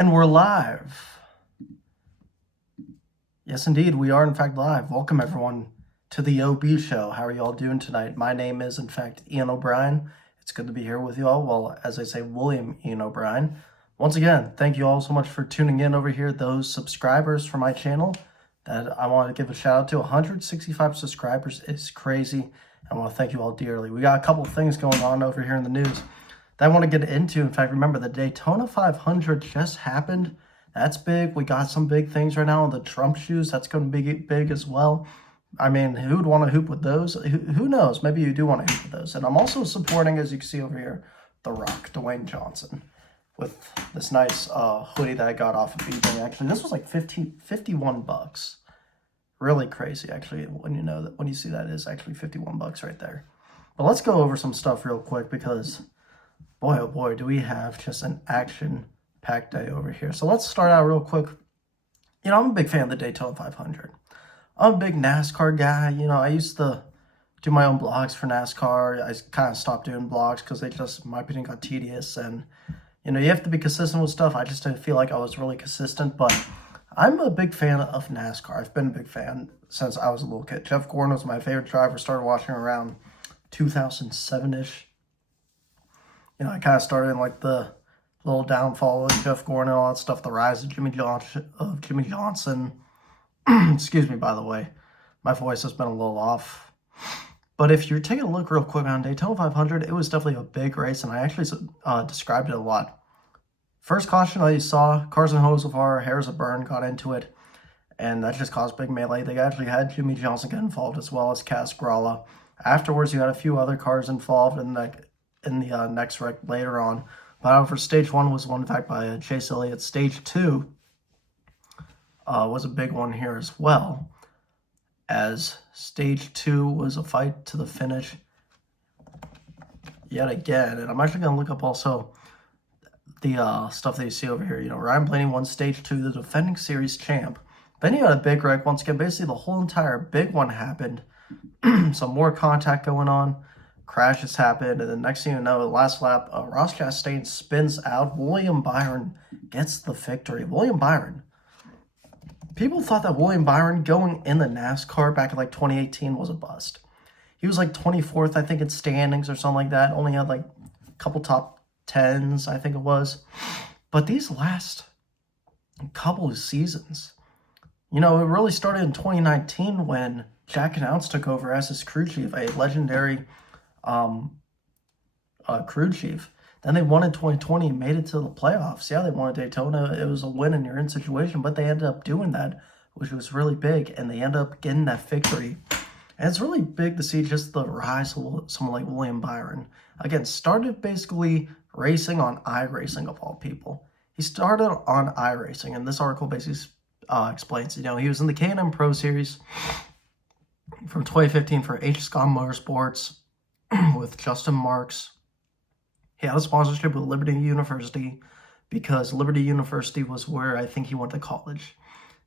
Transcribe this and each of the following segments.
And we're live. Yes, indeed, we are in fact live. Welcome everyone to the OB show. How are y'all doing tonight? My name is in fact Ian O'Brien. It's good to be here with you all. Well, as I say, William Ian O'Brien. Once again, thank you all so much for tuning in over here. Those subscribers for my channel that I want to give a shout out to. 165 subscribers is crazy. I want to thank you all dearly. We got a couple of things going on over here in the news that I want to get into. In fact, remember the Daytona 500 just happened. That's big. We got some big things right now. The Trump shoes, that's going to be big as well. I mean, who would want to hoop with those? Who knows? Maybe you do want to hoop with those. And I'm also supporting, as you can see over here, The Rock, Dwayne Johnson, with this nice hoodie that I got off of eBay. Actually, this was like 51 bucks. Really crazy, actually, when you see that, it is actually 51 bucks right there. But let's go over some stuff real quick because, boy, oh boy, do we have just an action-packed day over here. So let's start out real quick. I'm a big fan of the Daytona 500. I'm a big NASCAR guy. I used to do my own blogs for NASCAR. I kind of stopped doing blogs because they just, in my opinion, got tedious. And, you have to be consistent with stuff. I just didn't feel like I was really consistent. But I'm a big fan of NASCAR. I've been a big fan since I was a little kid. Jeff Gordon was my favorite driver. Started watching around 2007-ish. I kind of started in like the little downfall of Jeff Gordon and all that stuff, the rise of Jimmy Johnson. Excuse me, by the way. My voice has been a little off. But if you're taking a look real quick on Daytona 500, it was definitely a big race, and I actually described it a lot. First caution I saw, Carson Hocevar, Harris Burn got into it, and that just caused big melee. They actually had Jimmy Johnson get involved as well as Cass Gralla. Afterwards, you had a few other cars involved in the next wreck later on. But however, stage one was won back by Chase Elliott. Stage two was a big one here as well, as stage two was a fight to the finish yet again. And I'm actually going to look up also the stuff that you see over here. Ryan Blaney won stage two, the defending series champ. Then you had a big wreck once again. Basically, the whole entire big one happened. Some more contact going on. Crashes happened. And the next thing you know, the last lap, Ross Chastain spins out. William Byron gets the victory. William Byron. People thought that William Byron going in the NASCAR back in like 2018 was a bust. He was like 24th, I think, in standings or something like that. Only had like a couple top 10s, I think it was. But these last couple of seasons, it really started in 2019 when Jack Announce took over as his crew chief, a legendary crew chief. Then they won in 2020 and made it to the playoffs. Yeah, they won at Daytona. It was a win in your in situation, but they ended up doing that, which was really big, and they ended up getting that victory. And it's really big to see just the rise of someone like William Byron. Again, started basically racing on iRacing of all people. He started on iRacing, and this article basically explains, he was in the K&M Pro Series from 2015 for H. Scott Motorsports with Justin Marks. He had a sponsorship with Liberty University because Liberty University was where I think he went to college.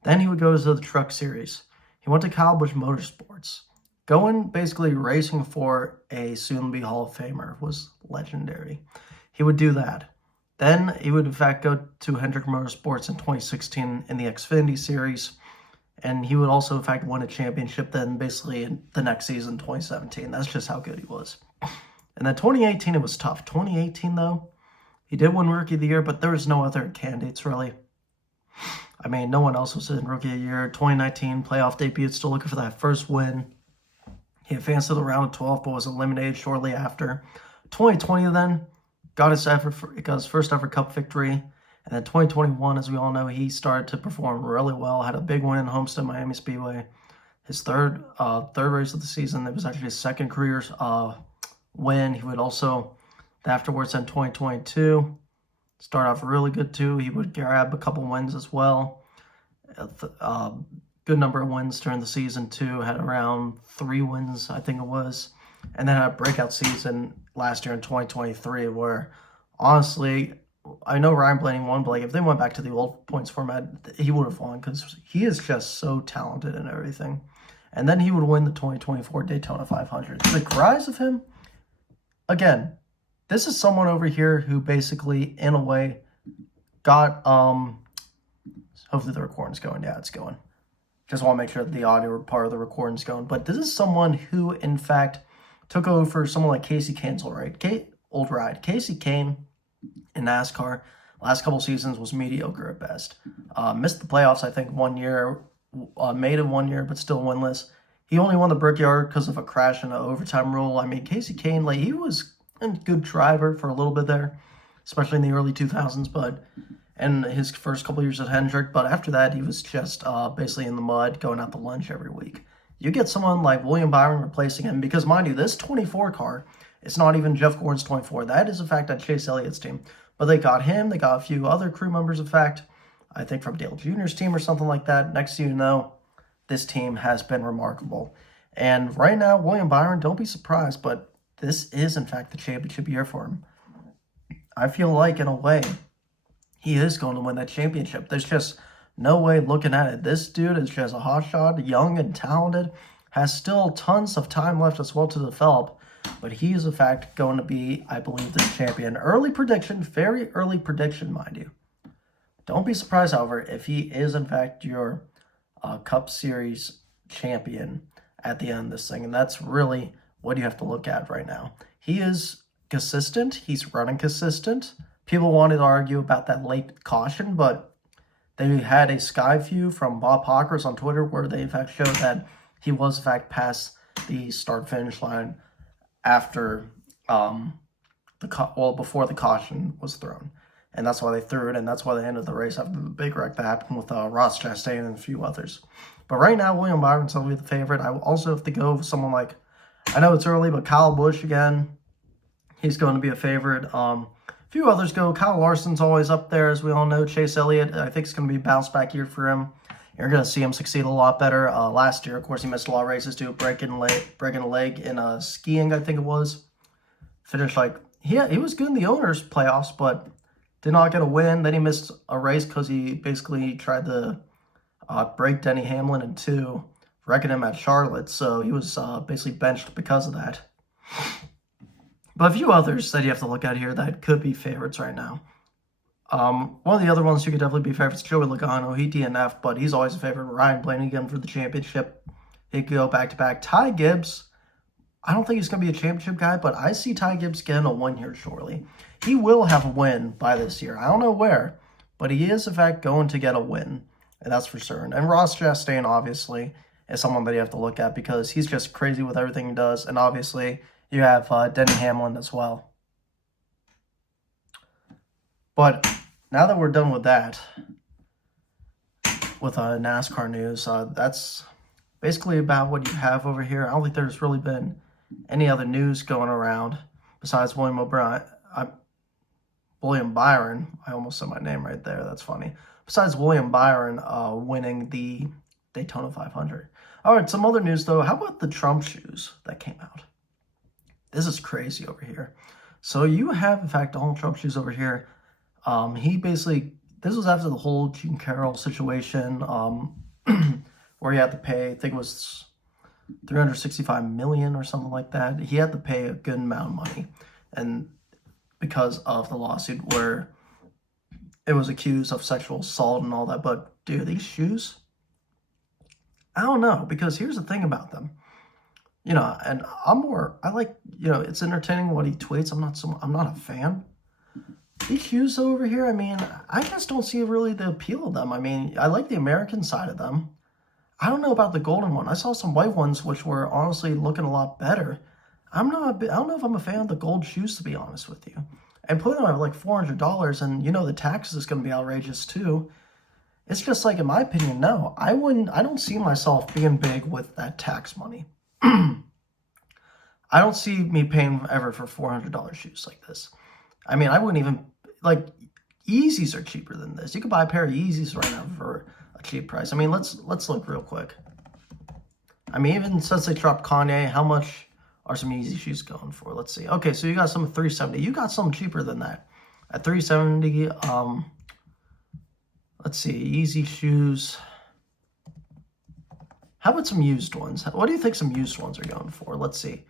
Then he would go to the Truck Series. He went to Cowboys Motorsports. Going basically racing for a soon-to-be Hall of Famer was legendary. He would do that. Then he would in fact go to Hendrick Motorsports in 2016 in the Xfinity Series. And he would also in fact win a championship then basically in the next season, 2017. That's just how good he was. And then 2018, it was tough. 2018, though, he did win Rookie of the Year, but there was no other candidates, really. I mean, no one else was in Rookie of the Year. 2019, playoff debut, still looking for that first win. He advanced to the round of 12, but was eliminated shortly after. 2020, then, got his first ever Cup victory. And then 2021, as we all know, he started to perform really well. Had a big win in Homestead Miami Speedway. His third race of the season. It was actually his second career win. He would also, afterwards in 2022, start off really good too. He would grab a couple wins as well. Good number of wins during the season too. Had around 3 wins, I think it was. And then had a breakout season last year in 2023 where, honestly, I know Ryan Blaney won, but like if they went back to the old points format, he would have won because he is just so talented and everything. And then he would win the 2024 Daytona 500. The rise of him, again, this is someone over here who basically, in a way, got, hopefully the recording's going. Yeah, it's going. Just want to make sure that the audio part of the recording's going. But this is someone who, in fact, took over for someone like Casey Kane's old ride. Casey Kane in NASCAR, last couple seasons was mediocre at best. Missed the playoffs, I think, 1 year. Made it 1 year, but still winless. He only won the Brickyard because of a crash in an overtime rule. I mean, Casey Kane, like, he was a good driver for a little bit there, especially in the early 2000s, but and his first couple years at Hendrick. But after that, he was just basically in the mud, going out to lunch every week. You get someone like William Byron replacing him, because mind you, this 24 car, it's not even Jeff Gordon's 24. That is, in fact, on Chase Elliott's team. But they got him. They got a few other crew members, in fact, I think from Dale Jr.'s team or something like that. Next thing you know, this team has been remarkable. And right now, William Byron, don't be surprised, but this is, in fact, the championship year for him. I feel like, in a way, he is going to win that championship. There's just no way looking at it. This dude is just a hotshot, young and talented, has still tons of time left as well to develop, but he is, in fact, going to be, I believe, the champion. Early prediction, very early prediction, mind you. Don't be surprised, however, if he is, in fact, your Cup Series champion at the end of this thing, and that's really what you have to look at right now. He is consistent. He's running consistent. People wanted to argue about that late caution, but they had a sky view from Bob Hawkers on Twitter where they, in fact, showed that he was, in fact, past the start-finish line after before the caution was thrown. And that's why they threw it, and that's why they ended the race after the big wreck that happened with Ross Chastain and a few others. But right now, William Byron's going to be the favorite. I will also have to go with someone like, I know it's early, but Kyle Busch again. He's going to be a favorite. A few others go. Kyle Larson's always up there, as we all know. Chase Elliott, I think it's going to be a bounce-back year for him. You're going to see him succeed a lot better. Last year, of course, he missed a lot of races too, breaking a leg in skiing, I think it was. Finished like, he was good in the owners' playoffs, but did not get a win. Then he missed a race because he basically tried to break Denny Hamlin in two, wrecking him at Charlotte. So he was basically benched because of that. But a few others that you have to look at here that could be favorites right now. One of the other ones who could definitely be favorites, Joey Logano. He DNF'd, but he's always a favorite. Ryan Blaney again for the championship. He could go back-to-back. Ty Gibbs, I don't think he's going to be a championship guy, but I see Ty Gibbs getting a win here shortly. He will have a win by this year. I don't know where, but he is, in fact, going to get a win, and that's for certain. And Ross Chastain, obviously, is someone that you have to look at because he's just crazy with everything he does, and obviously you have Denny Hamlin as well. But now that we're done with that, with NASCAR news, that's basically about what you have over here. I don't think there's really been any other news going around besides William Byron. I almost said my name right there. That's funny. Besides William Byron winning the Daytona 500. All right, some other news, though. How about the Trump shoes that came out? This is crazy over here. So you have, in fact, Donald Trump shoes over here. He basically, this was after the whole Gene Carroll situation where he had to pay, I think it was $365 million or something like that. He had to pay a good amount of money, and because of the lawsuit where it was accused of sexual assault and all that. But dude, these shoes, I don't know, because here's the thing about them. You know, and I like, you know, it's entertaining what he tweets. I'm not a fan. These shoes over here, I mean, I just don't see really the appeal of them. I mean, I like the American side of them. I don't know about the golden one. I saw some white ones which were honestly looking a lot better. I don't know if I'm a fan of the gold shoes, to be honest with you. And putting them at like $400, and you know the taxes is going to be outrageous too. It's just like, in my opinion, no. I don't see myself being big with that tax money. I don't see me paying ever for $400 shoes like this. I mean, I wouldn't even, like, Yeezys are cheaper than this. You could buy a pair of Yeezys right now for a cheap price. I mean, let's look real quick. I mean, even since they dropped Kanye, how much are some Yeezy shoes going for? Let's see. Okay, so you got some at $370. You got some cheaper than that. At $370, let's see, Yeezy shoes. How about some used ones? What do you think some used ones are going for? Let's see.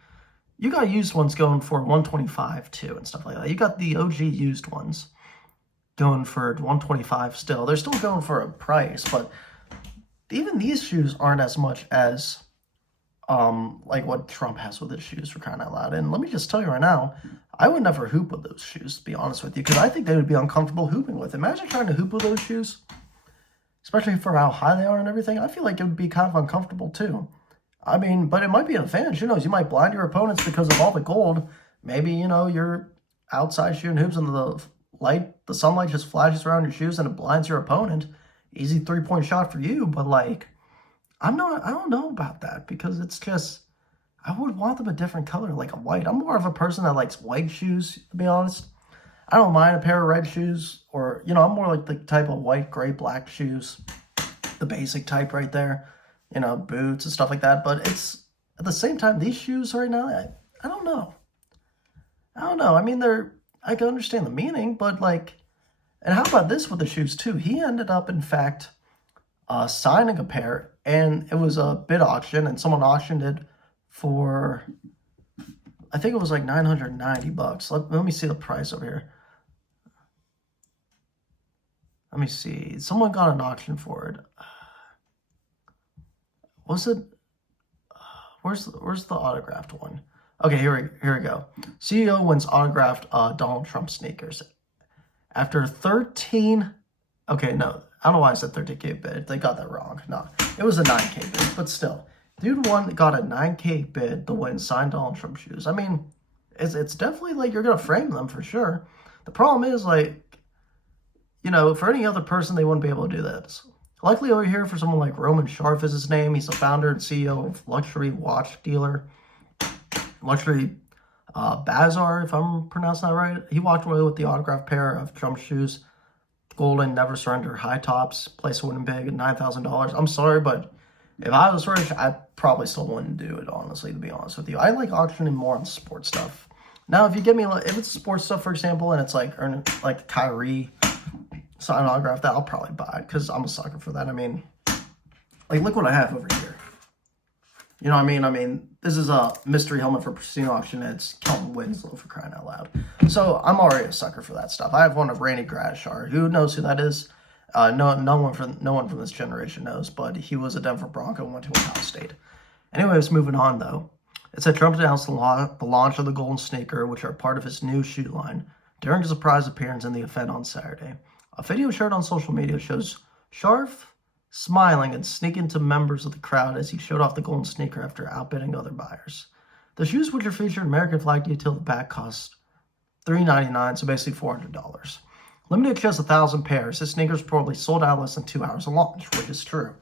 You got used ones going for $125 too and stuff like that. You got the OG used ones. going for $125 still. They're still going for a price, but even these shoes aren't as much as like what Trump has with his shoes, for crying out loud. And let me just tell you right now, I would never hoop with those shoes, to be honest with you, because I think they would be uncomfortable hooping with. Imagine trying to hoop with those shoes, especially for how high they are and everything. I feel like it would be kind of uncomfortable too. I mean, but it might be an advantage. Who knows? You might blind your opponents because of all the gold. Maybe, you're outside shooting hoops and the sunlight just flashes around your shoes and it blinds your opponent. Easy 3-point shot for you, but like, I don't know about that, because it's just, I would want them a different color, like a white. I'm more of a person that likes white shoes, to be honest. I don't mind a pair of red shoes, or, I'm more like the type of white, gray, black shoes, the basic type right there, boots and stuff like that. But it's, at the same time, these shoes right now, I don't know. I mean, I can understand the meaning, but like, and how about this with the shoes too? He ended up, in fact, signing a pair, and it was a bid auction, and someone auctioned it for, I think it was like $990. Let me see the price over here. Let me see. Someone got an auction for it. Was it? Where's the autographed one? Okay, here we go. CEO wins autographed Donald Trump sneakers after 13. Okay, no, I don't know why I said 13K bid. They got that wrong. No, it was a 9K bid, but still, dude got a 9K bid to win signed Donald Trump shoes. I mean, it's definitely like you're gonna frame them for sure. The problem is, like, for any other person, they wouldn't be able to do this. Likely over here for someone like Roman Sharf is his name. He's the founder and CEO of luxury watch dealer, Luxury Bazaar, if I'm pronouncing that right. He walked away with the autographed pair of Trump shoes, golden never surrender high tops, place to win big at $9,000. I'm sorry, but if I was rich, I probably still wouldn't do it, honestly, to be honest with you. I like auctioning more on sports stuff. Now, if you give me, if it's sports stuff, for example, and it's like Kyrie sign autograph, that I'll probably buy it, because I'm a sucker for that. I mean, like, look what I have over here. You know what I mean? I mean, this is a mystery helmet for Pristine Auction. It's Kelvin Winslow, for crying out loud. So I'm already a sucker for that stuff. I have one of Randy Gradishar. Who knows who that is? No one from this generation knows, but he was a Denver Bronco and went to Ohio State. Anyways, moving on though. It said Trump announced the launch of the golden sneaker, which are part of his new shoe line, during a surprise appearance in the event on Saturday. A video shared on social media shows Sharf smiling and sneaking to members of the crowd as he showed off the golden sneaker after outbidding other buyers. The shoes, which are featured American flag detail, the back cost $399, so basically $400. Limited to just 1,000 pairs. His sneakers probably sold out less than 2 hours of launch, which is true.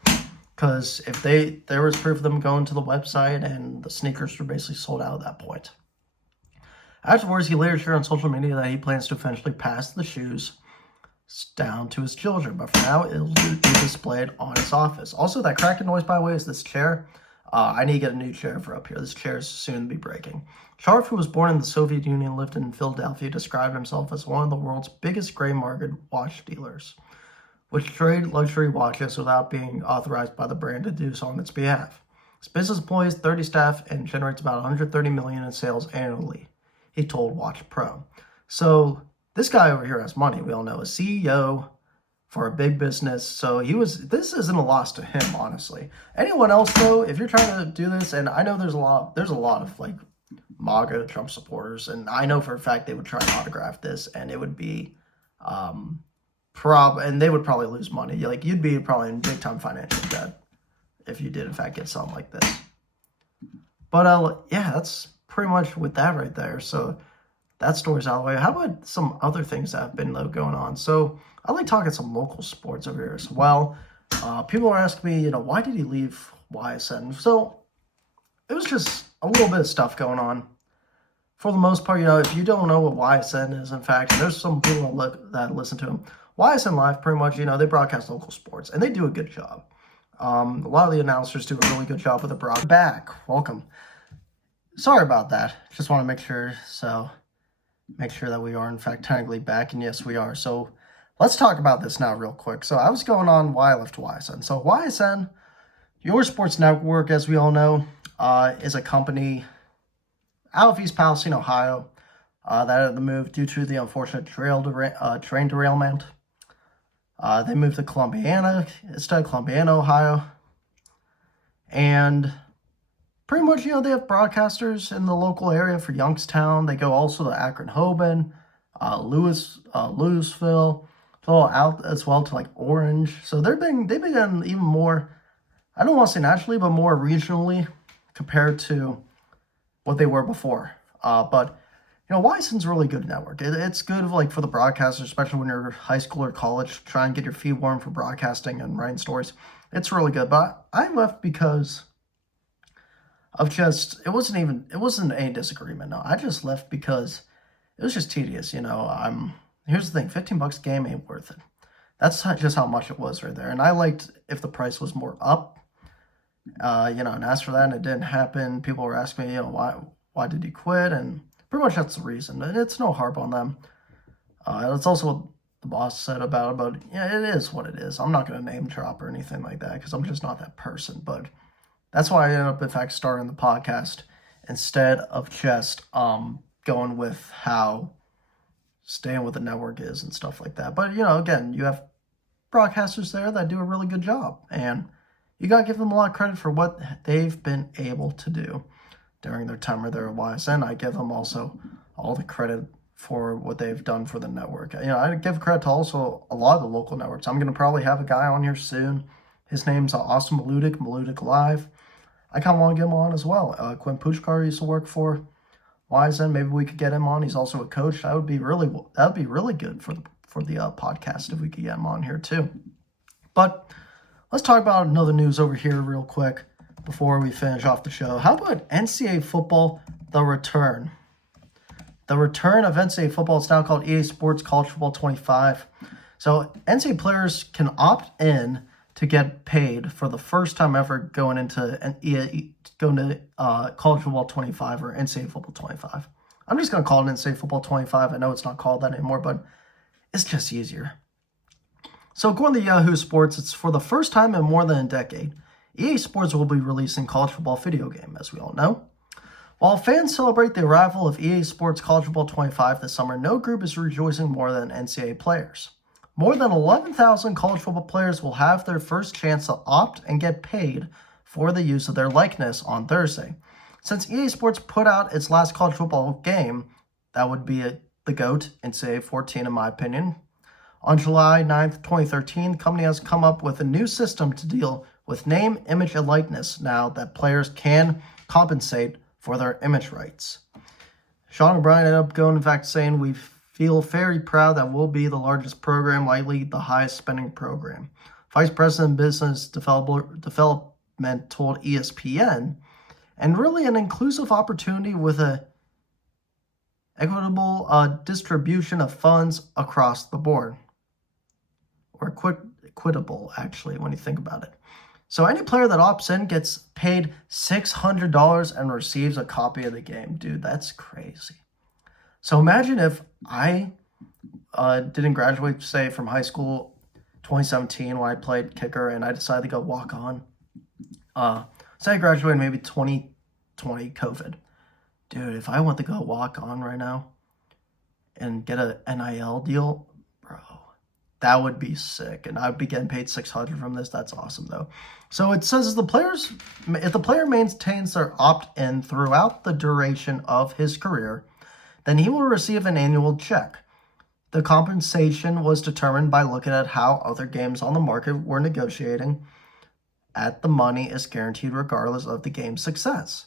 Because if there was proof of them going to the website, and the sneakers were basically sold out at that point. Afterwards, he later shared on social media that he plans to eventually pass the shoes down to his children, but for now it'll be displayed on his office. Also, that cracking noise, by the way, is this chair. I need to get a new chair for up here. This chair is soon to be breaking. Sharf, who was born in the Soviet Union, lived in Philadelphia, described himself as one of the world's biggest gray market watch dealers, which trade luxury watches without being authorized by the brand to do so on its behalf. His business employs 30 staff and generates about $130 million in sales annually, he told Watch Pro. So this guy over here has money. We all know, a CEO for a big business. So this isn't a loss to him, honestly. Anyone else though, if you're trying to do this, and I know there's a lot of like MAGA Trump supporters, and I know for a fact they would try to autograph this, and it would be and they would probably lose money. Like, you'd be probably in big time financial debt if you did in fact get something like this. But yeah, that's pretty much with that right there. So that story's out of the way. How about some other things that have been going on? So I like talking some local sports over here as well. People are asking me, why did he leave YSN? So it was just a little bit of stuff going on. For the most part, if you don't know what YSN is, in fact, there's some people that listen to him. YSN Live, pretty much, they broadcast local sports, and they do a good job. A lot of the announcers do a really good job with the broadcast. Back, welcome. Sorry about that. Just want to make sure that we are, in fact, technically back, and yes, we are. So let's talk about this now real quick. So I was going on why I left YSN. So YSN, Your Sports Network, as we all know, is a company out of East Palestine, Ohio. that had to move due to the unfortunate train derailment. They moved to Columbiana, instead of Columbiana, Ohio. And pretty much, they have broadcasters in the local area for Youngstown. They go also to Akron-Hoban, Louisville, out as well to like Orange. So they've been getting even more, I don't want to say nationally, but more regionally compared to what they were before. But Wison's a really good network. It's good like for the broadcasters, especially when you're high school or college, try and get your feet warm for broadcasting and writing stories. It's really good. But I left because of it wasn't any disagreement. No, I just left because it was just tedious. Here's the thing, $15 a game ain't worth it. That's just how much it was right there. And I liked if the price was more up. And as for that, and it didn't happen, people were asking me, why did you quit? And pretty much that's the reason. And it's no harp on them. That's also what the boss said about it, but it is what it is. I'm not going to name drop or anything like that because I'm just not that person. But that's why I ended up, in fact, starting the podcast instead of just going with how staying with the network is and stuff like that. But, again, you have broadcasters there that do a really good job. And you got to give them a lot of credit for what they've been able to do during their time or their lives. And I give them also all the credit for what they've done for the network. I give credit to also a lot of the local networks. I'm going to probably have a guy on here soon. His name's Austin Maludik Live. I kind of want to get him on as well. Quinn Puchkar used to work for Wisen. Maybe we could get him on. He's also a coach. That would be really good for the podcast if we could get him on here too. But let's talk about another news over here real quick before we finish off the show. How about NCAA football, the return? The return of NCAA football is now called EA Sports College Football 25. So NCAA players can opt in to get paid for the first time ever going to College Football 25 or NCAA Football 25. I'm just going to call it NCAA Football 25. I know it's not called that anymore, but it's just easier. So according to Yahoo Sports, it's for the first time in more than a decade, EA Sports will be releasing college football video game, as we all know. While fans celebrate the arrival of EA Sports College Football 25 this summer, no group is rejoicing more than NCAA players. More than 11,000 college football players will have their first chance to opt and get paid for the use of their likeness on Thursday. Since EA Sports put out its last college football game, that would be the GOAT, NCAA 14 in my opinion. On July 9th, 2013, the company has come up with a new system to deal with name, image, and likeness now that players can compensate for their image rights. Sean O'Brien ended up going, in fact, saying, "We feel very proud that we'll be the largest program, likely the highest spending program." Vice President of Business Development told ESPN, "And really an inclusive opportunity with a equitable distribution of funds across the board." Or equitable, actually, when you think about it. So any player that opts in gets paid $600 and receives a copy of the game. Dude, that's crazy. So imagine if I didn't graduate, say, from high school 2017 when I played kicker and I decided to go walk on. Say I graduated maybe 2020 COVID. Dude, if I went to go walk on right now and get a NIL deal, bro, that would be sick. And I'd be getting paid $600 from this. That's awesome, though. So it says if the player maintains their opt-in throughout the duration of his career, then he will receive an annual check. The compensation was determined by looking at how other games on the market were negotiating. The money is guaranteed regardless of the game's success.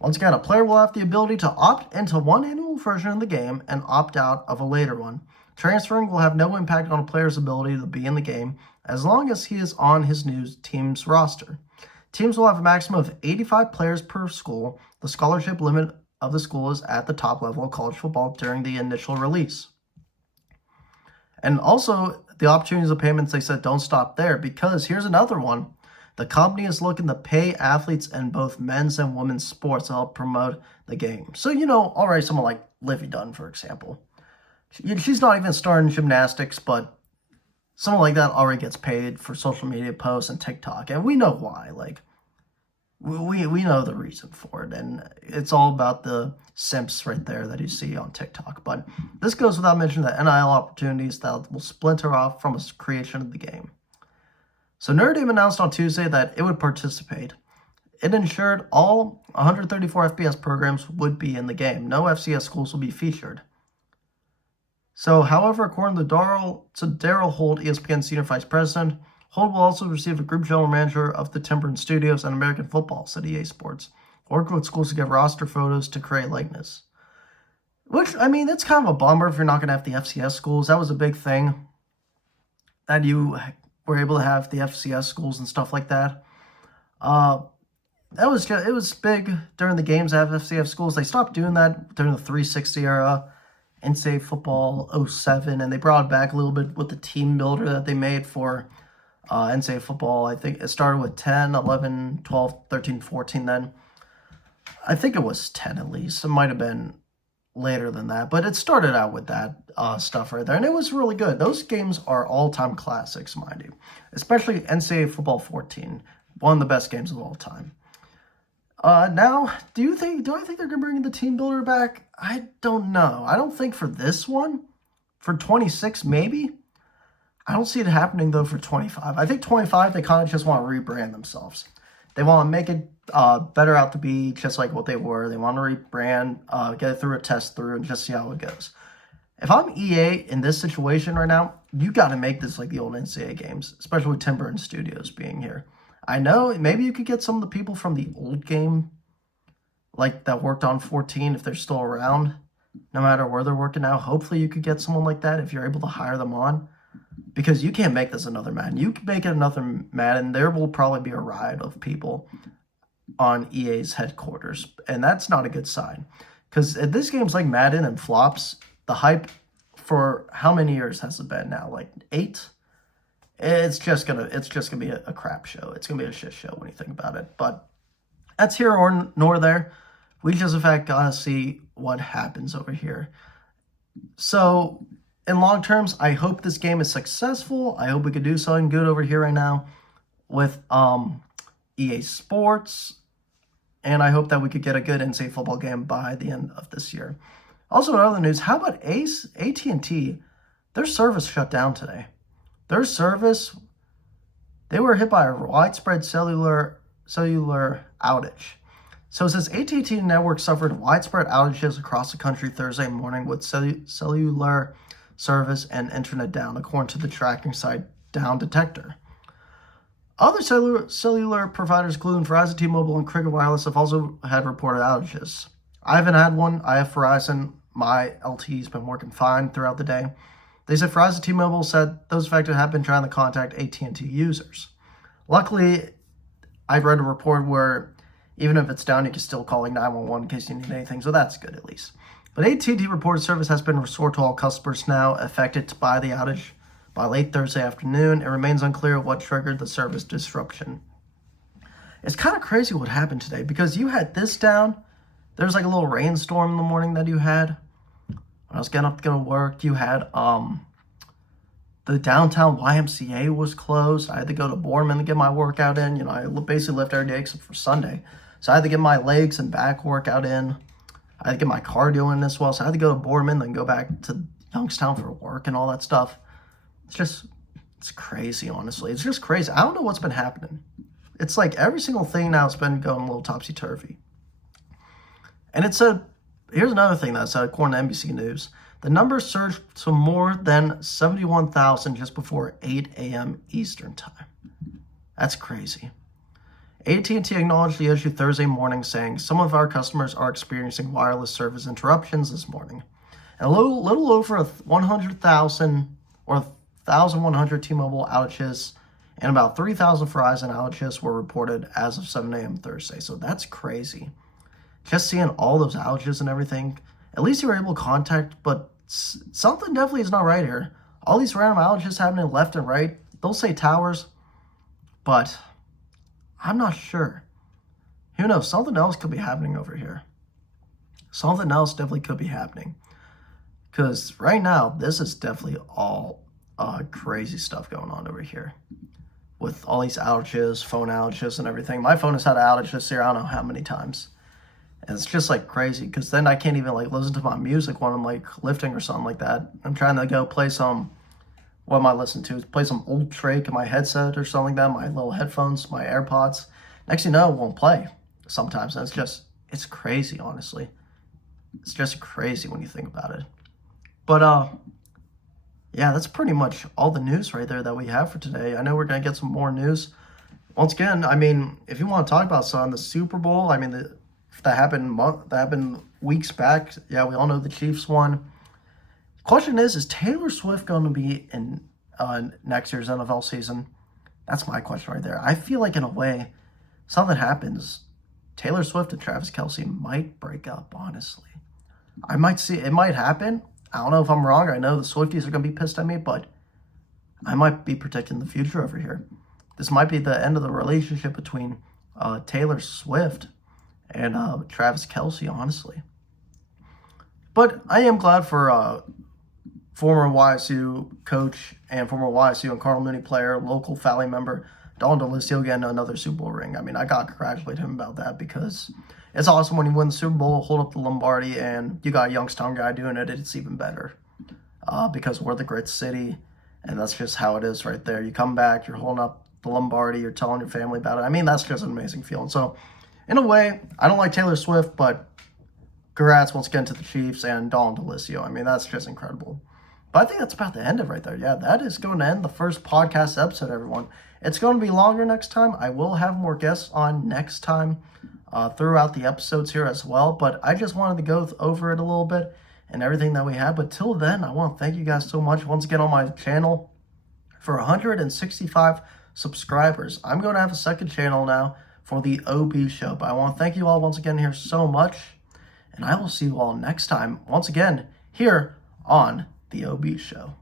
Once again, a player will have the ability to opt into one annual version of the game and opt out of a later one. Transferring will have no impact on a player's ability to be in the game as long as he is on his new team's roster. Teams will have a maximum of 85 players per school. The scholarship limit of the school is at the top level of college football during the initial release. And also, the opportunities of payments, they said, don't stop there, because here's another one. The company is looking to pay athletes in both men's and women's sports to help promote the game. So, already someone like Livy Dunn, for example. She's not even starting gymnastics, but someone like that already gets paid for social media posts and TikTok. And we know why. we know the reason for it, and it's all about the simps right there that you see on TikTok. But this goes without mentioning the NIL opportunities that will splinter off from its creation of the game. So Notre Dame announced on Tuesday that it would participate. It ensured all 134 FBS programs would be in the game. No FCS schools will be featured. So, however, according to Daryl Holt, ESPN Senior Vice President, Holt will also receive a group general manager of the Timberland Studios and American Football, said EA Sports. Work with schools to get roster photos to create likeness. Which, I mean, it's kind of a bummer if you're not going to have the FCS schools. That was a big thing, that you were able to have the FCS schools and stuff like that. It was big during the games to have FCS schools. They stopped doing that during the 360 era, NCAA football 07, and they brought it back a little bit with the team builder that they made for NCAA football. I think it started with 10, 11, 12, 13, 14 then. I think it was 10 at least. It might have been later than that, but it started out with that stuff right there, and it was really good. Those games are all-time classics, mind you, especially NCAA football 14, one of the best games of all time. Now, do I think they're gonna bring the team builder back? I don't know. I don't think for this one. For 26, maybe. I don't see it happening though for 25. I think 25 they kind of just want to rebrand themselves. They want to make it better out to be just like what they were. They want to rebrand, get it through a test through, and just see how it goes. If I'm EA in this situation right now, you got to make this like the old NCAA games, especially with Timberland Studios being here. I know maybe you could get some of the people from the old game, like that worked on 14, if they're still around, no matter where they're working now. Hopefully you could get someone like that if you're able to hire them on, because you can't make this another Madden. You can make it another Madden, there will probably be a riot of people on EA's headquarters, and that's not a good sign. Because this game's like Madden and flops. The hype for how many years has it been now? Like 8? It's just gonna be a crap show. It's gonna be a shit show when you think about it. But that's here or nor there. We just in fact gotta see what happens over here. So in long terms, I hope this game is successful. I hope we could do something good over here right now with EA Sports, and I hope that we could get a good NCAA football game by the end of this year. Also, in other news, how about AT&T? Their service shut down today. Their service, they were hit by a widespread cellular outage. So it says AT&T network suffered widespread outages across the country Thursday morning with cellular service and internet down, according to the tracking site Down Detector. Other cellular providers, including Verizon, T-Mobile, and Cricket Wireless, have also had reported outages. I haven't had one. I have Verizon. My LTE's been working fine throughout the day. They said Verizon, T-Mobile said those affected have been trying to contact AT&T users. Luckily, I read a report where even if it's down, you can still call 911 in case you need anything, so that's good at least. But AT&T reported service has been restored to all customers now affected by the outage by late Thursday afternoon. It remains unclear what triggered the service disruption. It's kind of crazy what happened today, because you had this down. There was like a little rainstorm in the morning that you had. When I was getting up to go to work, you had the downtown YMCA was closed. I had to go to Boardman to get my workout in. You know, I basically lift every day except for Sunday. So I had to get my legs and back workout in. I had to get my cardio in as well. So I had to go to Boardman, then go back to Youngstown for work and all that stuff. It's crazy, honestly. It's just crazy. I don't know what's been happening. It's like every single thing now has been going a little topsy-turvy. And it said, here's another thing that said, according to NBC News, the numbers surged to more than 71,000 just before 8 a.m. Eastern time. That's crazy. AT&T acknowledged the issue Thursday morning, saying some of our customers are experiencing wireless service interruptions this morning. And a little over 100,000 or 1,100 T-Mobile outages and about 3,000 Verizon outages were reported as of 7 a.m. Thursday. So that's crazy. Just seeing all those outages and everything, at least you were able to contact, but something definitely is not right here. All these random outages happening left and right. They'll say towers, but I'm not sure. Who knows? Something else could be happening over here. Something else definitely could be happening. Because right now, this is definitely all crazy stuff going on over here. with all these outages, phone outages and everything. My phone has had an outage this year, I don't know how many times. And it's just like crazy because then I can't even like listen to my music when I'm like lifting or something like that. I'm trying to go play some, what am I listening to? Play some old Drake in my headset or something like that, my little headphones, my AirPods. Next thing you know, it won't play sometimes. And it's crazy, honestly. It's just crazy when you think about it. But yeah, that's pretty much all the news right there that we have for today. I know we're going to get some more news. Once again, I mean, if you want to talk about something, the Super Bowl, I mean, that happened weeks back. Yeah, we all know the Chiefs won. The question is Taylor Swift going to be in next year's NFL season? That's my question right there. I feel like in a way, something happens, Taylor Swift and Travis Kelce might break up, honestly. I might see it might happen. I don't know if I'm wrong. I know the Swifties are going to be pissed at me, but I might be predicting the future over here. This might be the end of the relationship between Taylor Swift and Travis Kelce, honestly. But I am glad for former YSU coach and former YSU and Carl Mooney player, local Valley member, Don DeLisio getting another Super Bowl ring. I mean, I got to congratulate him about that because it's awesome when you win the Super Bowl, hold up the Lombardi, and you got a Youngstown guy doing it. It's even better because we're the great city, and that's just how it is right there. You come back, you're holding up the Lombardi, you're telling your family about it. I mean, that's just an amazing feeling. So, in a way, I don't like Taylor Swift, but congrats once again to the Chiefs and Don DeLisio. I mean, that's just incredible. But I think that's about to end it right there. Yeah, that is going to end the first podcast episode, everyone. It's going to be longer next time. I will have more guests on next time throughout the episodes here as well. But I just wanted to go over it a little bit and everything that we have. But till then, I want to thank you guys so much once again on my channel for 165 subscribers. I'm going to have a second channel now for the OB show. But I want to thank you all once again here so much. And I will see you all next time, once again, here on the OB show.